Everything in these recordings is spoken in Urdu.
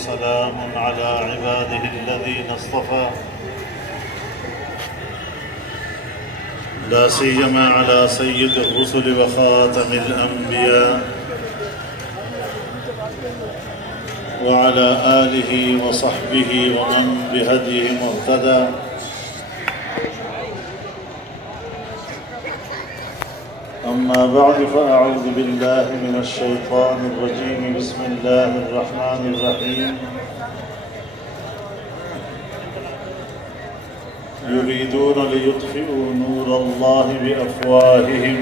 وسلام على عباده الذين اصطفى لا سيما على سيد الرسل وخاتم الأنبياء وعلى آله وصحبه ومن بهديه مهتدى. أما بعد فأعوذ بالله من الشيطان الرجيم. بسم الله الرحمن الرحيم. يريدون ليطفئوا نور الله بأفواههم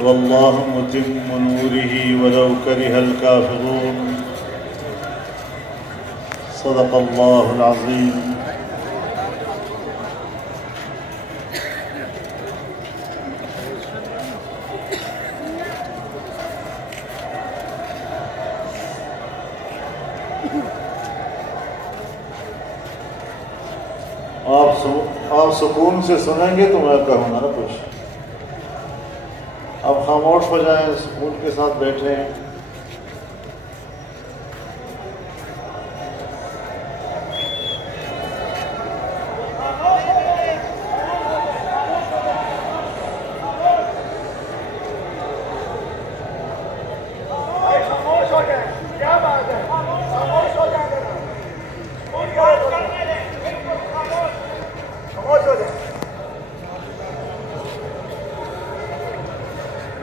والله متم نوره ولو كره الكافرون. صدق الله العظيم. آپ سکون سے سنیں گے تو میں کہوں گا نا کچھ. آپ خاموش ہو جائیں، سکون کے ساتھ بیٹھیں.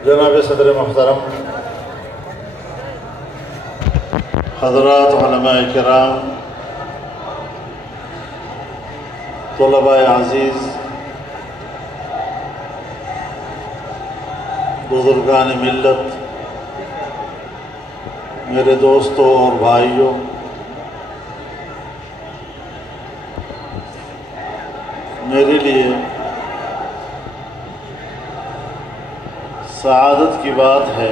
جناب صدر محترم، حضرات علماء کرام، طلباء عزیز، بزرگان ملت، میرے دوستوں اور بھائیوں، میرے لیے سعادت کی بات ہے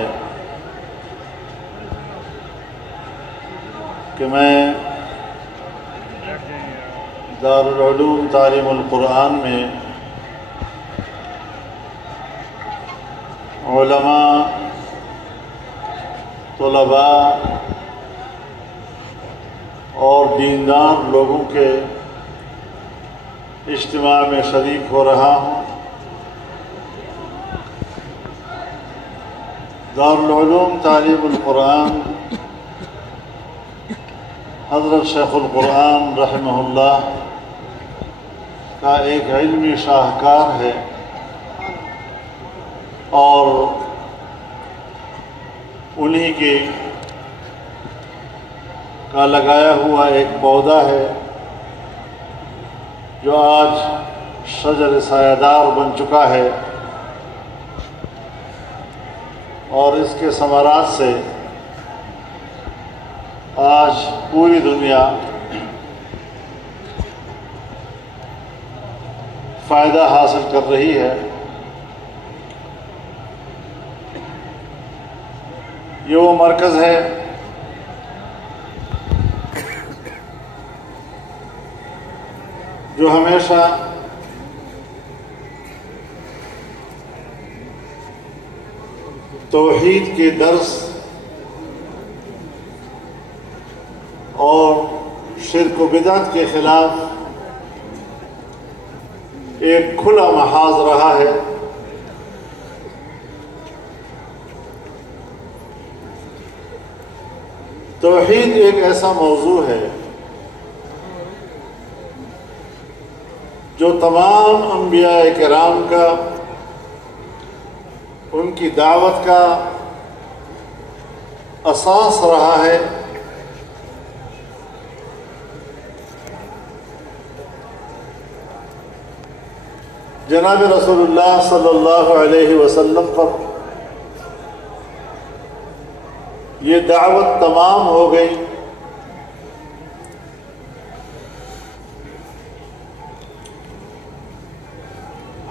کہ میں دارالعلوم تعلیم القرآن میں علماء، طلباء اور دیندار لوگوں کے اجتماع میں شریک ہو رہا ہوں. دارالعلوم تعلیم القرآن حضرت شیخ القرآن رحمہ اللہ کا ایک علمی شاہکار ہے اور انہی کے کا لگایا ہوا ایک پودا ہے جو آج شجر سایہ دار بن چکا ہے اور اس کے ثمرات سے آج پوری دنیا فائدہ حاصل کر رہی ہے. یہ وہ مرکز ہے جو ہمیشہ توحید کے درس اور شرک و بدعت کے خلاف ایک کھلا محاذ رہا ہے. توحید ایک ایسا موضوع ہے جو تمام انبیاء کرام کا، ان کی دعوت کا اساس رہا ہے. جناب رسول اللہ صلی اللہ علیہ وسلم پر یہ دعوت تمام ہو گئی.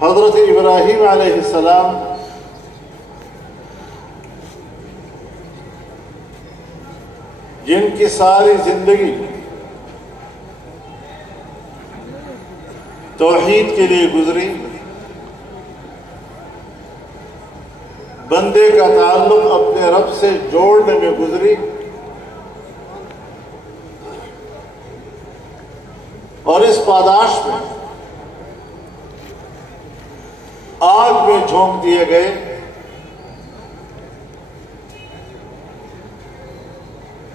حضرت ابراہیم علیہ السلام جن کی ساری زندگی توحید کے لیے گزری، بندے کا تعلق اپنے رب سے جوڑنے میں گزری، پاداش میں آگ میں جھونک دیے گئے،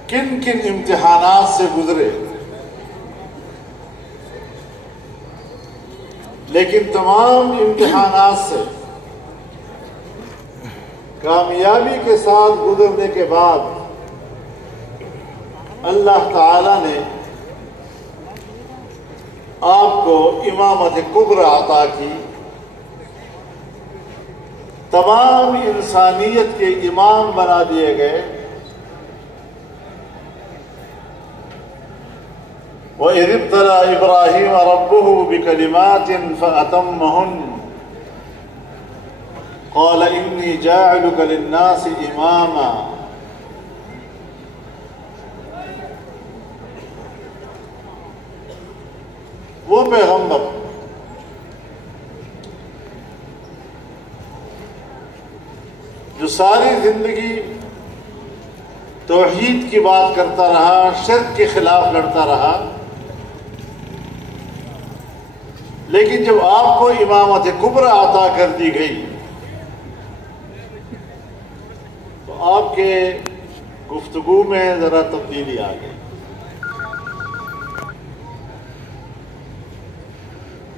کن کن امتحانات سے گزرے، لیکن تمام امتحانات سے کامیابی کے ساتھ گزرنے کے بعد اللہ تعالی نے آپ کو امامت کبریٰ عطا کی، تمام انسانیت کے امام بنا دیے گئے۔ وَإِذِ ابْتَلَىٰ إِبْرَاهِيمَ رَبُّهُ بِكَلِمَاتٍ فَأَتَمَّهُنَّ قَالَ إِنِّي جَاعِلُكَ لِلنَّاسِ إِمَامًا۔ وہ پیغمبر جو ساری زندگی توحید کی بات کرتا رہا، شرک کے خلاف لڑتا رہا، لیکن جب آپ کو امامت کبریٰ عطا کر دی گئی تو آپ کے گفتگو میں ذرا تبدیلی آ گئی،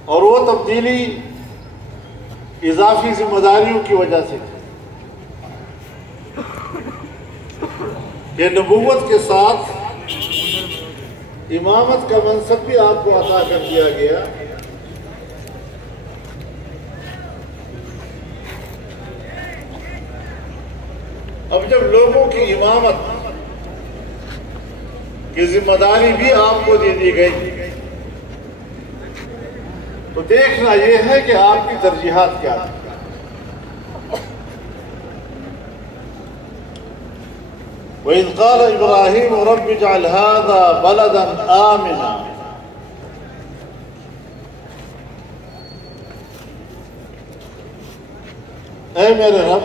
اور وہ تبدیلی اضافی ذمہ داریوں کی وجہ سے تھی کہ نبوت کے ساتھ امامت کا منصب بھی آپ کو عطا کر دیا گیا۔ اب جب لوگوں کی امامت کی ذمہ داری بھی آپ کو دے دی گئی تو دیکھنا یہ ہے کہ آپ کی ترجیحات کیا ہیں۔ وَإِذْ قَالَ إِبْرَاهِيمُ رَبِّ اجْعَلْ هَٰذَا بَلَدًا آمِنًا۔ اے میرے رب،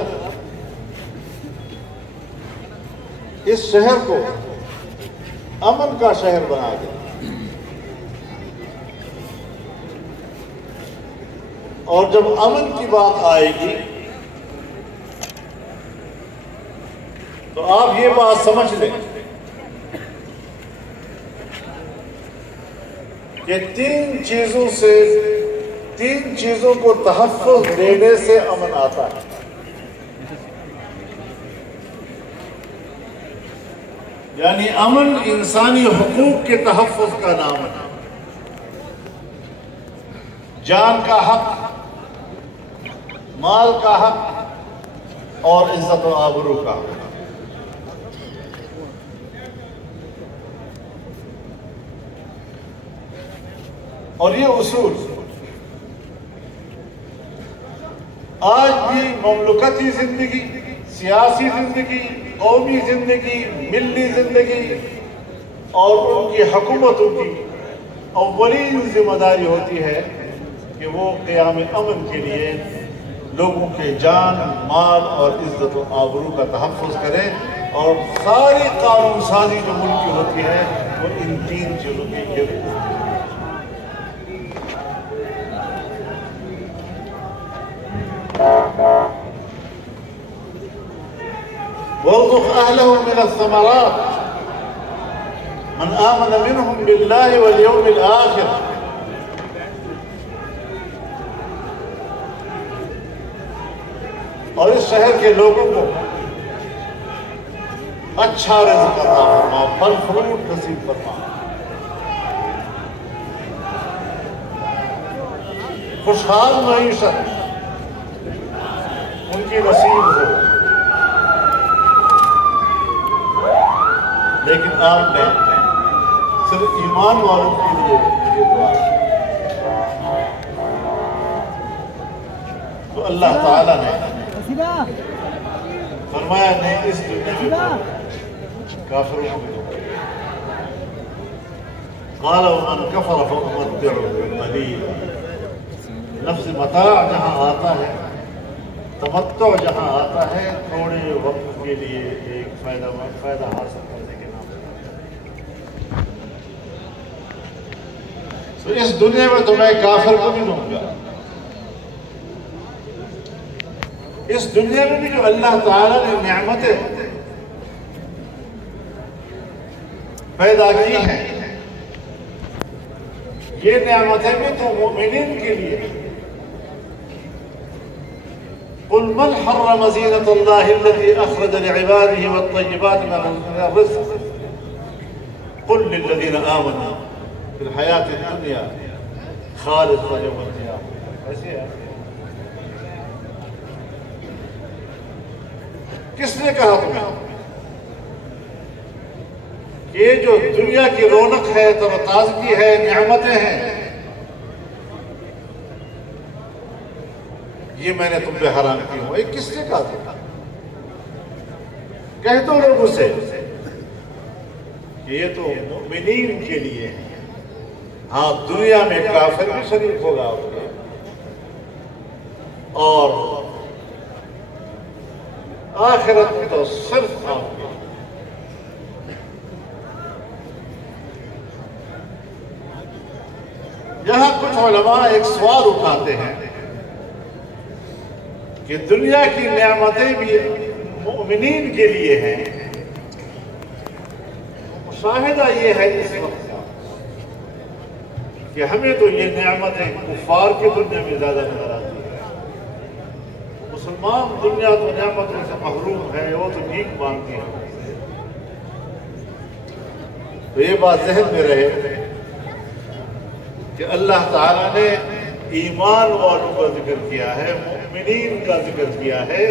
اس شہر کو امن کا شہر بنا دے، اور جب امن کی بات آئے گی تو آپ یہ بات سمجھ لیں کہ تین چیزوں کو تحفظ دینے سے امن آتا ہے۔ یعنی امن انسانی حقوق کے تحفظ کا نام ہے، جان کا حق، مال کا حق اور عزت و آبرو کا حق۔ اور یہ اصول آج بھی مملکتی زندگی، سیاسی زندگی، قومی زندگی، ملی زندگی اور ان کی حکومتوں کی اولین ذمہ داری ہوتی ہے کہ وہ قیام امن کے لیے لوگوں کے جان، مال اور عزت و آبرو کا تحفظ کریں، اور ساری قانون سازی جو ملک کی ہوتی ہے وہ ان تین چیزوں کی گرد ہوتی ہے۔ وَارْزُقْ أَهْلَهُ مِنَ الثَّمَرَاتِ مَنْ آمَنَ مِنْهُمْ بِاللَّهِ وَالْيَوْمِ الْآخِرِ۔ اور اس شہر کے لوگوں کو اچھا رزق عطا فرما، پھل فروٹ نصیب فرما، خوشحال معیشت ان کی نصیب ہو۔ لیکن آپ نے صرف ایمان والوں کے لیے یہ دعا کی، تو اللہ تعالیٰ نے فرمایا نہیں اس دنیا میں کافروں کو بھی دو۔ قال ومن كفر فأمتعه قليلا۔ لفظ متاع جہاں آتا ہے، تمتع جہاں آتا ہے، تھوڑے وقت کے لیے ایک فائدہ حاصل کرنے کے نام سے۔ تو اس دنیا میں تو میں کافر کو بھی دوں گا. اس دنیا میں بھی جو اللہ تعالیٰ نے نعمتیں پیدا کی ہیں، یہ نعمتیں بھی تو مومنین کے لیے. قل من حرم زینة اللہ التي اخرج لعباده والطیبات من الرزق قل للذین آمنوا فی الحیاة الدنیا خالصۃ یوم القیامہ. ایسے ہے. کس نے کہا تمہیں کہ یہ جو دنیا کی رونق ہے، تر و تازگی ہے، نعمتیں ہیں، یہ میں نے تم پہ حرام کی ہوں؟ یہ کس نے کہا تھا؟ کہہ دو لوگوں سے کہ یہ تو مومنین کے لیے ہے. ہاں، دنیا میں کافر بھی شریک ہوگا آپ کے، اور آخرت میں تو صرف آپ کے. یہاں کچھ علماء ایک سوال اٹھاتے ہیں کہ دنیا کی نعمتیں بھی مومنین کے لیے ہیں. مشاہدہ یہ ہے اس وقت کہ ہمیں تو یہ نعمتیں کفار کی دنیا میں زیادہ نظر آتی ہیں. مسلمان دنیا تو نعمتوں سے محروم ہے، وہ تو بھیک مانگتے ہیں. تو یہ بات ذہن میں رہے کہ اللہ تعالیٰ نے ایمان والوں کا ذکر کیا ہے، مومنین کا ذکر کیا ہے.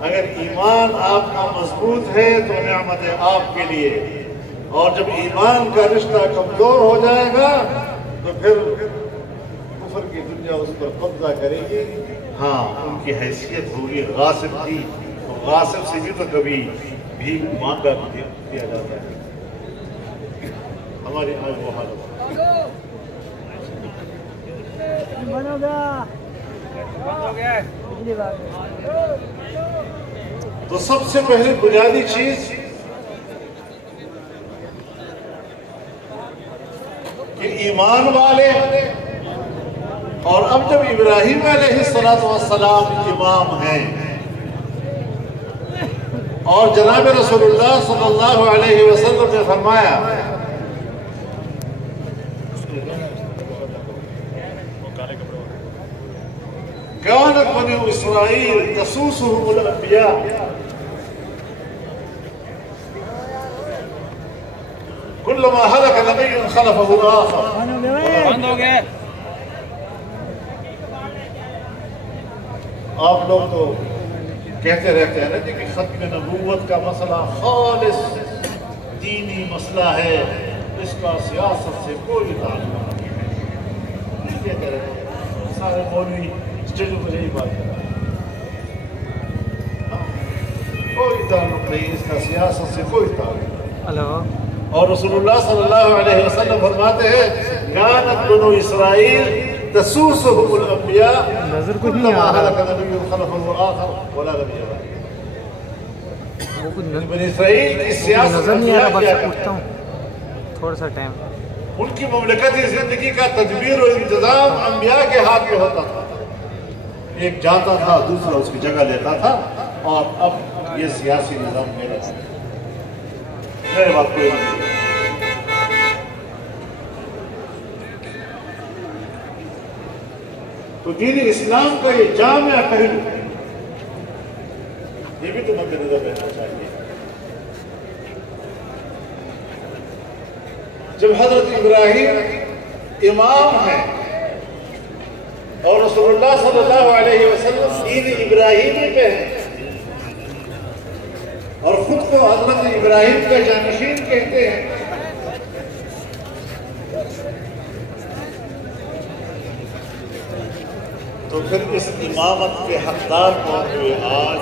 اگر ایمان آپ کا مضبوط ہے تو نعمتیں آپ کے لیے، اور جب ایمان کا رشتہ کمزور ہو جائے گا تو پھر کفر کی دنیا اس پر قبضہ کرے گی. ہاں، ان کی حیثیت ہوگی غاصب کی، غاصب سے بھی تو کبھی بھی مانگا کیا جاتا ہے. ہماری آج وہ حالت تو سب سے پہلے بنیادی چیز کہ ایمان والے، اور اب جب ابراہیم علیہ السلام امام ہیں اور جناب رسول اللہ صلی اللہ علیہ وسلم نے فرمایا كانت بني إسرائيل تسوسهم الأنبياء كلما هلك نبي خلفه آخر. آپ لوگ تو کہتے رہتے ہیں نا جی کہ ختم نبوت کا مسئلہ خالص دینی مسئلہ ہے، اس کا سیاست سے کوئی تعلق نہیں. کہتے رہتے ہیں سارے مولوی اسٹیجوں پر یہی بات کر رہے ہیں. کوئی تعلق نہیں، اس کا سیاست سے کوئی تعلق نہیں. اور رسول اللہ صلی اللہ علیہ وسلم فرماتے ہیں كانت بنو اسرائیل تسوسهم الانبیاء كلما هلك نبي خلفه آخر ولا نبي بعده. بنی اسرائیل کی سیاست انبیاء کیا کرتے ہیں؟ تھوڑا سا ٹائم. ان کی مملکتی زندگی کا تدبیر و انتظام انبیاء کے ہاتھ میں ہوتا تھا. ایک جاتا تھا، دوسرا اس کی جگہ لیتا تھا، اور اب یہ سیاسی نظام میرا ہے. میرے بات کوئی نہیں. تو دین اسلام کا یہ جامع پہلو یہ بھی تو مد نظر رہنا چاہیے. جب حضرت ابراہیم امام ہیں اور رسول اللہ صلی اللہ علیہ وسلم دین ابراہیمی پہ ہیں اور خود کو حضرت ابراہیم کا جانشین کہتے ہیں، تو پھر اس امامت کے حقدار پہنچے ہوئے آج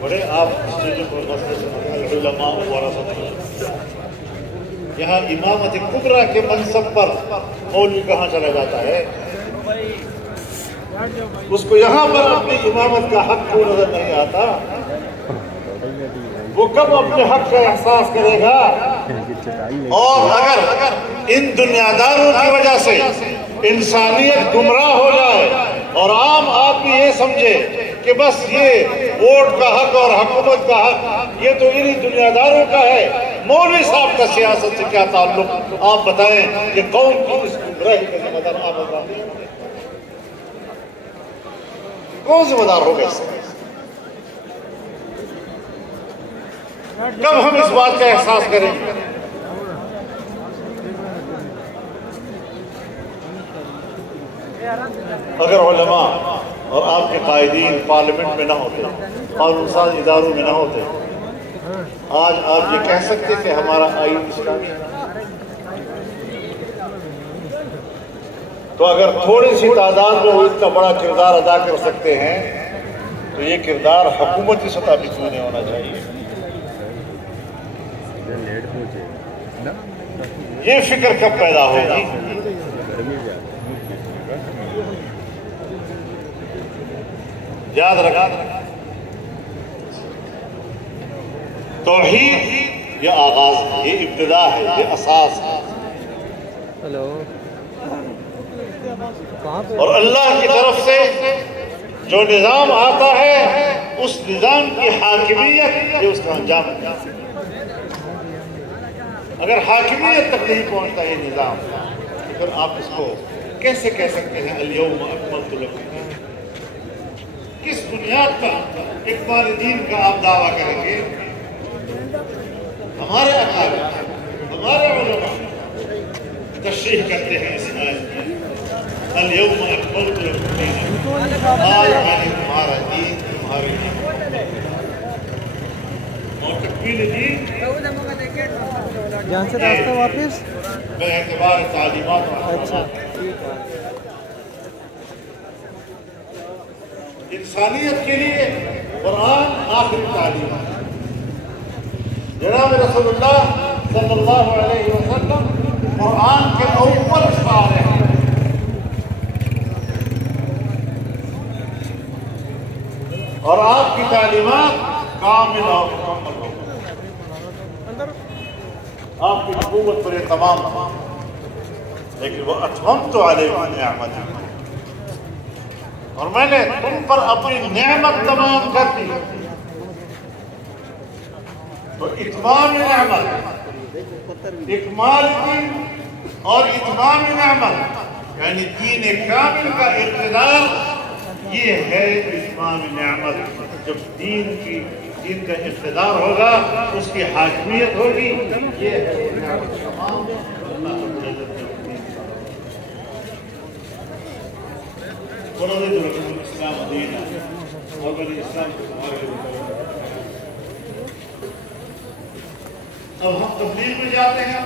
بڑے آپ علماء ورثہ، یہاں امامت کبریٰ کے منصب پر مولوی کہاں چلا جاتا ہے؟ اس کو یہاں پر اپنی امامت کا حق کو نظر نہیں آتا. وہ کب اپنے حق کا احساس کرے گا اور اگر ان دنیاداروں کی وجہ سے انسانیت گمراہ ہو جائے اور عام آدمی یہ سمجھے کہ بس یہ ووٹ کا حق اور حکومت کا حق یہ تو انہی دنیاداروں کا ہے، مولوی صاحب کا سیاست سے کیا تعلق؟ آپ بتائیں کہ قوم کی اس گمراہی کا ذمہ دار آپ بتائیں، کون ذمہ دار ہوگا اس کا؟ کب ہم اس بات کا احساس کریں گے؟ اگر علماء اور آپ کے قائدین پارلیمنٹ میں نہ ہوتے، قانون ساز اداروں میں نہ ہوتے، آج آپ یہ کہہ سکتے کہ ہمارا آئین اسلامی ہے؟ تو اگر تھوڑی سی تعداد میں وہ اتنا بڑا کردار ادا کر سکتے ہیں تو یہ کردار حکومتی سطح بھی کیوں نہیں ہونا چاہیے؟ یہ فکر کب پیدا ہوگی؟ یاد رکھا، توحید یہ آغاز ہے، یہ ابتدا ہے، یہ اساس ہے، اور اللہ کی طرف سے جو نظام آتا ہے اس نظام کی حاکمیت یہ اس کا انجام ہے۔ اگر حاکمیت تک نہیں پہنچتا یہ نظام، پھر آپ اس کو کیسے کہہ سکتے ہیں الیوم اکملت لکم؟ کس بنیاد پر اکمال دین کا آپ دعویٰ کریں گے؟ ہمارے اکابر، ہمارے علماء تشریح کرتے ہیں اس آیت میں، الیوم اکملت لکم دینکم، آج میں نے تمہارا دین تمہارے لیے، اور تکمیل دین جان سے راستہ واپس بے اعتبار تعلیمات۔ اچھا انسانیت کے لیے قرآن آخری تعلیم ہے۔ جناب رسول اللہ صلی اللہ علیہ وسلم قرآن کے اول سپارے ہیں، اور آپ کی تعلیمات کامل اور مکمل ہو، آپ کی نبوت پر یہ تمام، لیکن وہ اتممت علیکم نعمتی، اور میں نے تم پر اپنی نعمت تمام کر دی۔ تو اتمام نعمت، اکمال دین اور اتمام نعمت یعنی دین کامل کا اقتدار، یہ ہے اتمام نعمت۔ جب دین کا اقتدار ہوگا، اس کی حاکمیت ہوگی، یہ ہے نعمت تمام اللہ رب العزت نے۔ ورضيت لكم الاسلام دينا وبني اسلام اب ہم تبلیغ میں جاتے ہیں،